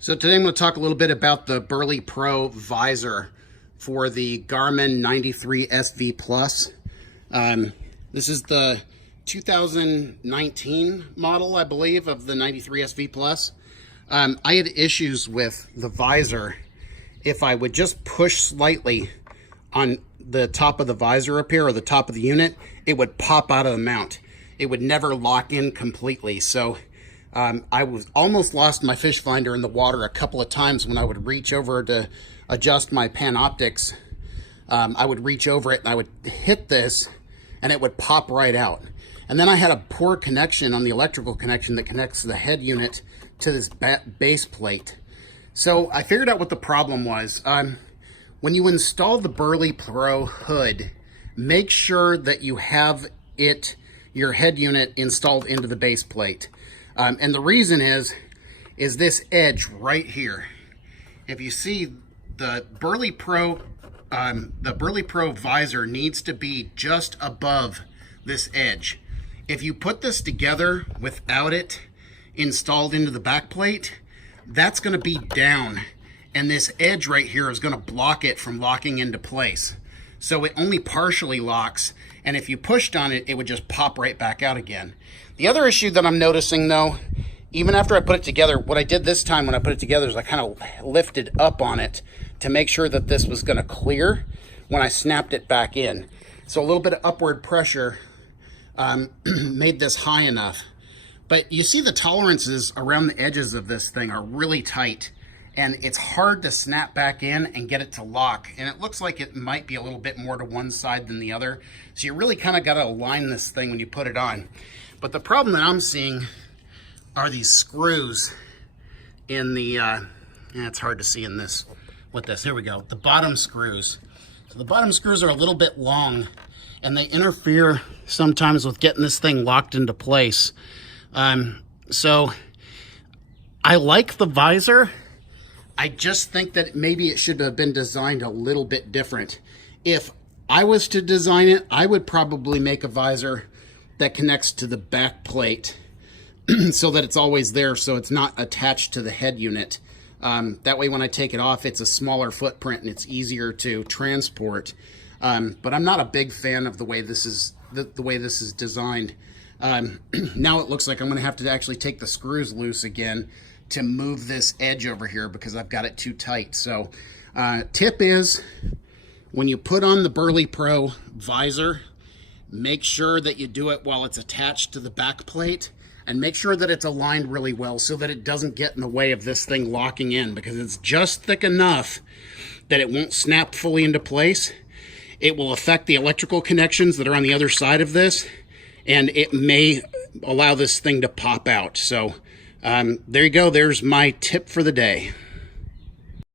So today I'm going to talk a little bit about the BerleyPro visor for the Garmin 93 SV Plus. This is the 2019 model, I believe, of the 93 SV Plus. I had issues with the visor. If I would just push slightly on the top of the visor up here, or the top of the unit, it would pop out of the mount. It would never lock in completely. So I was almost lost my fish finder in the water a couple of times when I would reach over to adjust my Panoptics. I would reach over it and I would hit this and it would pop right out. And then I had a poor connection on the electrical connection that connects the head unit to this base plate. So I figured out what the problem was. When you install the BerleyPro hood, make sure that you have your head unit installed into the base plate. And the reason is this edge right here. If you see, the BerleyPro visor needs to be just above this edge. If you put this together without it installed into the back plate, that's going to be down, and this edge right here is going to block it from locking into place. So it only partially locks, and if you pushed on it, it would just pop right back out again. The other issue that I'm noticing though, even after I put it together, what I did this time when I put it together is I kind of lifted up on it to make sure that this was going to clear when I snapped it back in. So a little bit of upward pressure made this high enough. But you see the tolerances around the edges of this thing are really tight, and it's hard to snap back in and get it to lock. And it looks like it might be a little bit more to one side than the other. So you really kind of got to align this thing when you put it on. But the problem that I'm seeing are these screws in the, it's hard to see in this, with this, here we go, the bottom screws. So the bottom screws are a little bit long, and they interfere sometimes with getting this thing locked into place. So I like the visor. I just think that maybe it should have been designed a little bit different. If I was to design it, I would probably make a visor that connects to the back plate so that it's always there, so it's not attached to the head unit. That way when I take it off, it's a smaller footprint and it's easier to transport. But I'm not a big fan of the way this is designed. Now it looks like I'm going to have to actually take the screws loose again to move this edge over here because I've got it too tight. So tip is, when you put on the BerleyPro visor, make sure that you do it while it's attached to the back plate, and make sure that it's aligned really well so that it doesn't get in the way of this thing locking in, because it's just thick enough that it won't snap fully into place. It will affect the electrical connections that are on the other side of this, and it may allow this thing to pop out. So there you go. There's my tip for the day.